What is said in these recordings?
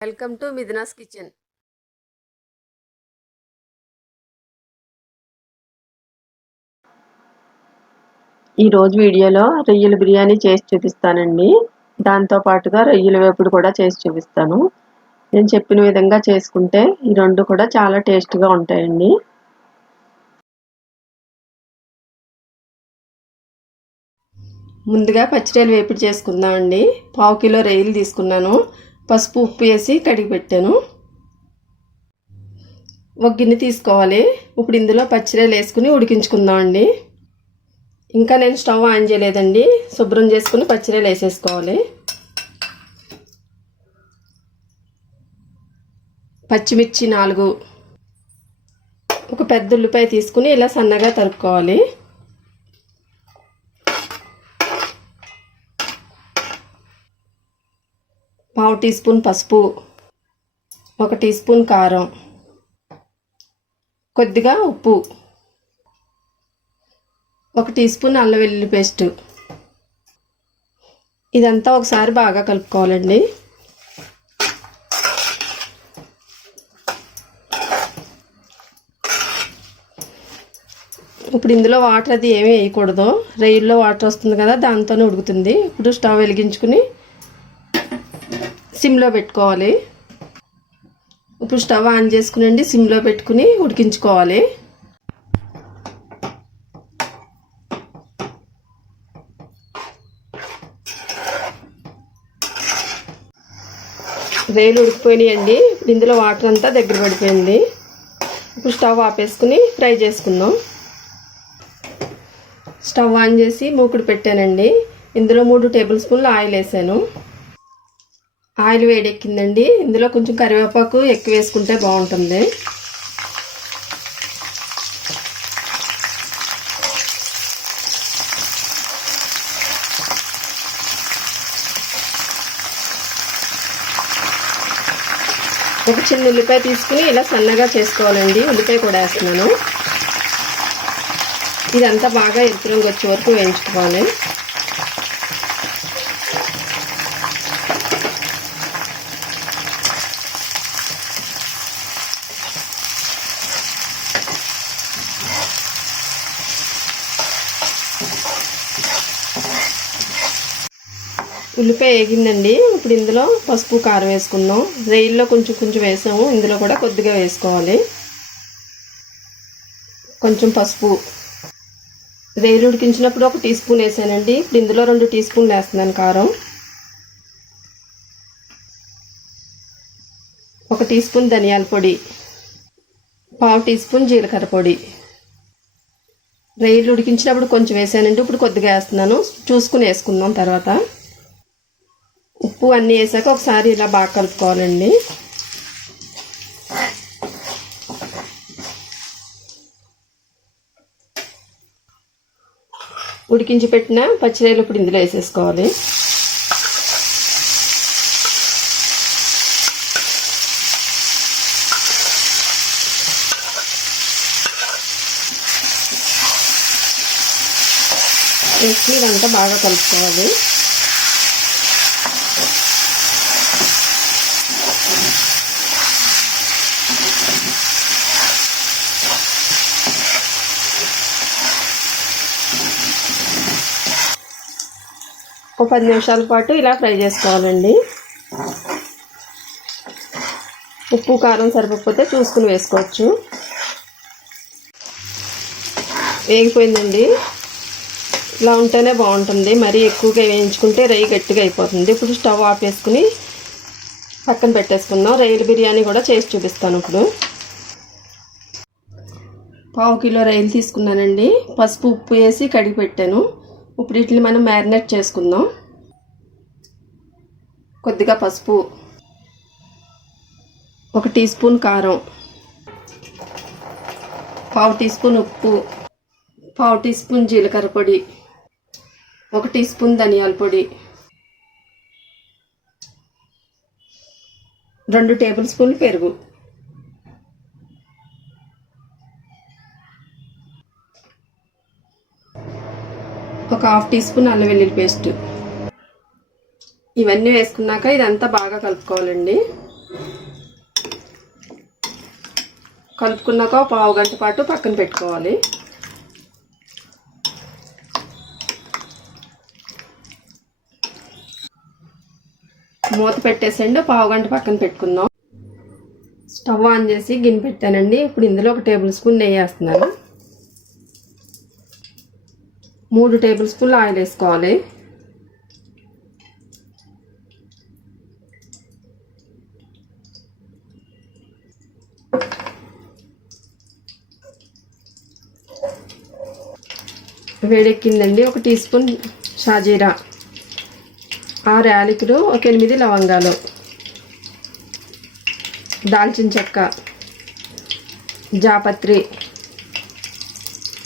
Welcome to Mithuna's kitchen. ఈరోజు వీడియోలో రొయ్యల బిర్యానీ చేసి చూపిస్తానండి. దాంతో పాటుగా రొయ్యల వేపుడు కూడా చేసి చూపిస్తాను. నేను చెప్పిన విధంగా చేసుకుంటే ఈ రెండు కూడా చాలా టేస్ట్గా ఉంటాయండి. ముందుగా పచ్చిరొయ్యలు వేపుడు చేసుకుందామండి. 1/2 కిలో రొయ్యలు తీసుకున్నాను. పసుపు ఉప్పు వేసి కడిగి పెట్టాను. ఒక గిన్నె తీసుకోవాలి. ఇప్పుడు ఇందులో పచ్చిరొయ్యలు వేసుకుని ఉడికించుకుందామండి. ఇంకా నేను స్టవ్ ఆన్ చేయలేదండి. శుభ్రం చేసుకుని పచ్చిరొయ్యలు వేసేసుకోవాలి. పచ్చిమిర్చి 4, ఒక పెద్ద ఉల్లిపాయ తీసుకుని ఇలా సన్నగా తరుక్కోవాలి. పావు టీ స్పూన్ పసుపు, 1 టీ స్పూన్ కారం, కొద్దిగా ఉప్పు, 1 టీ స్పూన్ అల్లం వెల్లుల్లి పేస్ట్. ఇదంతా ఒకసారి బాగా కలుపుకోవాలండి. ఇప్పుడు ఇందులో వాటర్ అది ఏమీ వేయకూడదు. రొయ్యల్లో వాటర్ వస్తుంది కదా, దాంతోనే ఉడుకుతుంది. ఇప్పుడు స్టవ్ వెలిగించుకుని సిమ్లో పెట్టుకోవాలి. ఇప్పుడు స్టవ్ ఆన్ చేసుకునండి, సిమ్లో పెట్టుకుని ఉడికించుకోవాలి. రొయ్యలు ఉడికిపోయినాయండి. ఇప్పుడు ఇందులో వాటర్ అంతా దగ్గర పడిపోయింది. ఇప్పుడు స్టవ్ ఆపేసుకుని ఫ్రై చేసుకుందాం. స్టవ్ ఆన్ చేసి మూకుడు పెట్టానండి. ఇందులో 3 టేబుల్ స్పూన్లు ఆయిల్ వేసాను. ఆయిల్ వేడెక్కిందండి. ఇందులో కొంచెం కరివేపాకు ఎక్కువ వేసుకుంటే బాగుంటుంది. ఒక చిన్న ఉల్లిపాయ తీసుకుని ఇలా సన్నగా చేసుకోవాలండి. ఉల్లిపాయ కూడా వేస్తున్నాను. ఇదంతా బాగా ఎరుపు రంగు వచ్చే వరకు వేయించుకోవాలి. ఉల్లిపాయ వేగిందండి. ఇప్పుడు ఇందులో పసుపు కారం వేసుకుందాం. రొయ్యల్లో కొంచెం కొంచెం వేసాము, ఇందులో కూడా కొద్దిగా వేసుకోవాలి. కొంచెం పసుపు. రొయ్యలు ఉడికించినప్పుడు 1 టీ స్పూన్ వేసానండి. ఇప్పుడు ఇందులో 2 టీ స్పూన్లు వేస్తున్నాను కారం. 1 టీ స్పూన్ ధనియాల పొడి, పావు టీ స్పూన్ జీలకర్ర పొడి. రొయ్యలు ఉడికించినప్పుడు కొంచెం వేసానండి. ఇప్పుడు కొద్దిగా వేస్తున్నాను, చూసుకుని వేసుకుందాం తర్వాత. ఉప్పు అన్నీ వేసాక ఒకసారి ఇలా బాగా కలుపుకోవాలండి. ఉడికించి పెట్టిన పచ్చిరొయ్యలు ఇప్పుడు ఇందులో వేసేసుకోవాలి. వేసి ఇదంతా బాగా కలుపుకోవాలి. ఒక 10 నిమిషాల పాటు ఇలా ఫ్రై చేసుకోవాలండి. ఉప్పు కారం సరిపోతే చూసుకుని వేసుకోవచ్చు. వేగిపోయిందండి. ఇలా ఉంటేనే బాగుంటుంది. మరీ ఎక్కువగా వేయించుకుంటే రొయ్య గట్టిగా అయిపోతుంది. ఇప్పుడు స్టవ్ ఆపేసుకుని పక్కన పెట్టేసుకుందాం. రొయ్యల బిర్యానీ కూడా చేసి చూపిస్తాను. ఇప్పుడు 1/2 కిలో రొయ్యలు తీసుకున్నానండి. పసుపు ఉప్పు వేసి కడిగి పెట్టాను. ఇప్పుడు వీటిని మనం మ్యారినేట్ చేసుకుందాం. కొద్దిగా పసుపు, 1 టీ స్పూన్ కారం, పావు టీ స్పూన్ ఉప్పు, పావు టీ స్పూన్ జీలకర్ర పొడి, 1 టీ స్పూన్ ధనియాల పొడి, 2 టేబుల్ స్పూన్లు పెరుగు, ఒక 1/2 టీ స్పూన్ అల్లం వెల్లుల్లి పేస్ట్. ఇవన్నీ వేసుకున్నాక ఇదంతా బాగా కలుపుకోవాలండి. కలుపుకున్నాక పావు గంట పాటు పక్కన పెట్టుకోవాలి. మూత పెట్టేసండి పావు గంట పక్కన పెట్టుకుందాం. స్టవ్ ఆన్ చేసి గిన్నె పెట్టానండి. ఇప్పుడు ఇందులో 1 టేబుల్ స్పూన్ నెయ్యి వేస్తున్నాను. 3 టేబుల్ స్పూన్లు ఆయిల్ వేసుకోవాలి. వేడెక్కిందండి. 1 టీ స్పూన్ షాజీరా, 6 యాలకులు, 8 లవంగాలు, దాల్చిన చెక్క, జాపత్రి,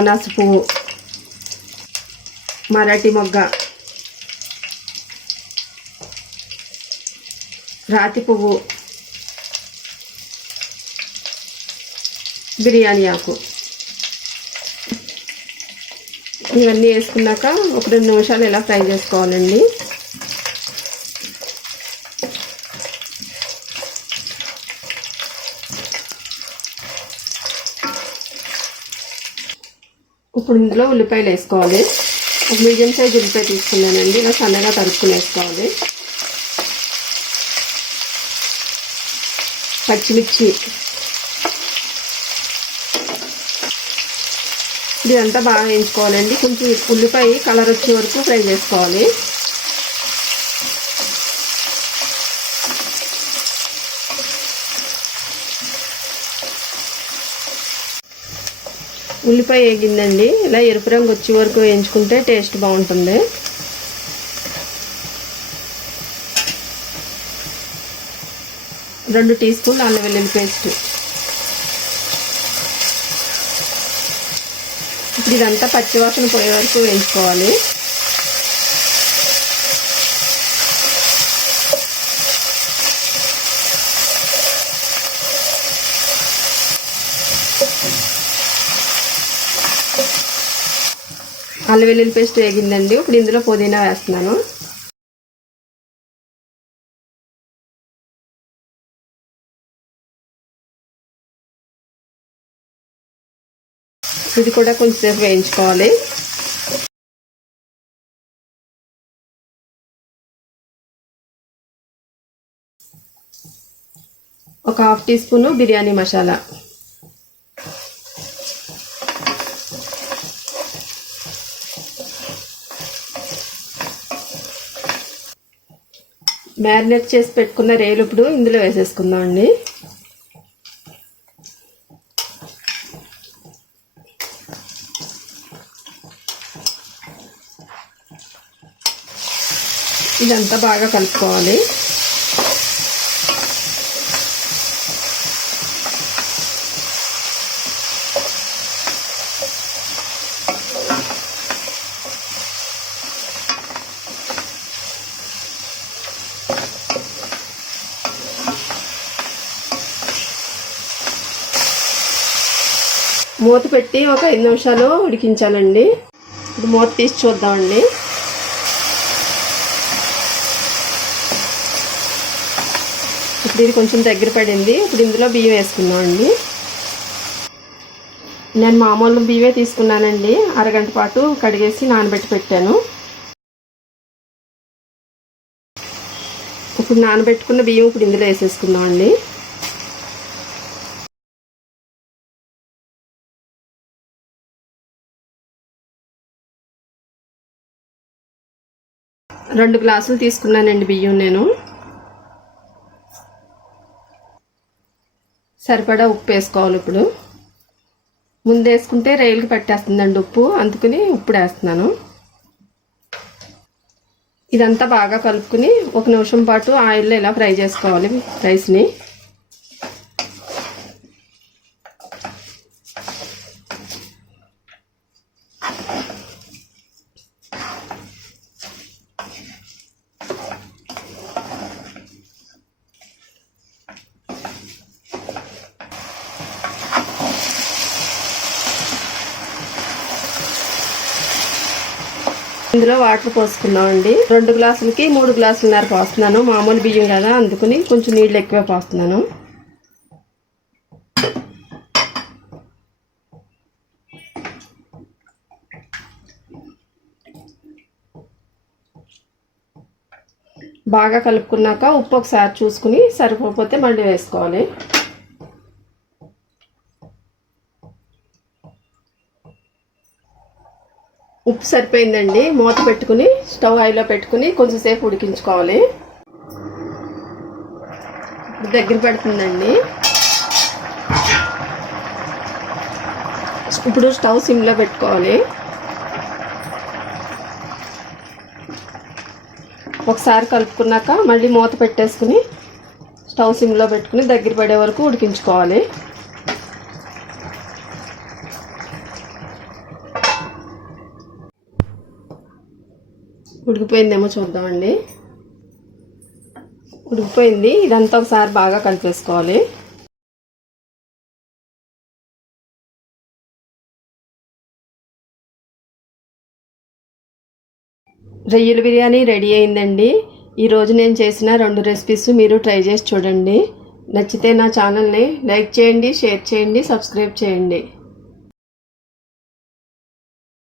అనాస పువ్వు, మరాఠీ మొగ్గ, రాతి పువ్వు, బిర్యానీ ఆకు. ఇవన్నీ వేసుకున్నాక 1-2 నిమిషాలు ఇలా ఫ్రై చేసుకోవాలండి. ఇప్పుడు ఇందులో ఉల్లిపాయలు వేసుకోవాలి. 1 మీడియం సైజ్ ఉల్లిపాయ తీసుకున్నానండి. ఇలా సన్నగా తరుక్కుని వేసుకోవాలి. పచ్చిమిర్చి, ఇదంతా బాగా వేయించుకోవాలండి. కొంచెం ఉల్లిపాయ కలర్ వచ్చే వరకు ఫ్రై చేసుకోవాలి. ఉల్లిపాయ వేగిందండి. ఇలా ఎరుపు రంగు వచ్చే వరకు వేయించుకుంటే టేస్ట్ బాగుంటుంది. రెండు టీ స్పూన్లు అల్లం వెల్లుల్లి పేస్ట్. ఇప్పుడు ఇదంతా పచ్చివాసన పోయే వరకు వేయించుకోవాలి. అల్లం వెల్లుల్లి పేస్ట్ వేగిందండి. ఇప్పుడు ఇందులో పుదీనా వేస్తున్నాను. ఇది కూడా కొంచెంసేపు వేయించుకోవాలి. ఒక 1/2 teaspoon biryani masala, marinate చేసి పెట్టుకున్న రేలు ఇప్పుడు ఇందులో వేసేసుకుందాం అండి. ఇదంతా బాగా కలుపుకోవాలి. మూత పెట్టి ఒక 5 నిమిషాలు ఉడికించాలండి. ఇప్పుడు మూత తీసి చూద్దామండి. ఇప్పుడు ఇది కొంచెం దగ్గర పడింది. ఇప్పుడు ఇందులో బియ్యం వేసుకుందామండి. నేను మామూలు బియ్యమే తీసుకున్నానండి. అరగంట పాటు కడిగేసి నానబెట్టి పెట్టాను. ఇప్పుడు నానబెట్టుకున్న బియ్యం ఇప్పుడు ఇందులో వేసేసుకుందామండి. రెండు గ్లాసులు తీసుకున్నానండి బియ్యం నేను. సరిపడా ఉప్పు వేసుకోవాలి. ఇప్పుడు ముందు వేసుకుంటే రైలుకి పట్టేస్తుందండి ఉప్పు, అందుకని ఉప్పు వేస్తున్నాను. ఇదంతా బాగా కలుపుకుని 1 నిమిషం పాటు ఆయిల్లో ఇలా ఫ్రై చేసుకోవాలి రైస్ని. ఇందులో వాటర్ పోసుకున్నామండి. 2 గ్లాసులకి 3 గ్లాసులన్నర పోస్తున్నాను. మామూలు బియ్యం కదా, అందుకని కొంచెం నీళ్ళు ఎక్కువ పోస్తున్నాను. బాగా కలుపుకున్నాక ఉప్పు ఒకసారి చూసుకుని సరిపోతే మళ్ళీ వేసుకోవాలి. ఉప్పు సరిపోయిందండి. మూత పెట్టుకుని స్టవ్ హైలో పెట్టుకుని కొంచెంసేపు ఉడికించుకోవాలి. దగ్గర పడుతుందండి. ఇప్పుడు స్టవ్ సిమ్లో పెట్టుకోవాలి. ఒకసారి కలుపుకున్నాక మళ్ళీ మూత పెట్టేసుకుని స్టవ్ సిమ్లో పెట్టుకుని దగ్గర పడే వరకు ఉడికించుకోవాలి. ఉడికిపోయిందేమో చూద్దామండి. ఉడికిపోయింది. ఇదంతా ఒకసారి బాగా కలిపేసుకోవాలి. రొయ్యల బిర్యానీ రెడీ అయిందండి. ఈరోజు నేను చేసిన 2 రెసిపీస్ మీరు ట్రై చేసి చూడండి. నచ్చితే నా ఛానల్ని లైక్ చేయండి, షేర్ చేయండి, సబ్స్క్రైబ్ చేయండి.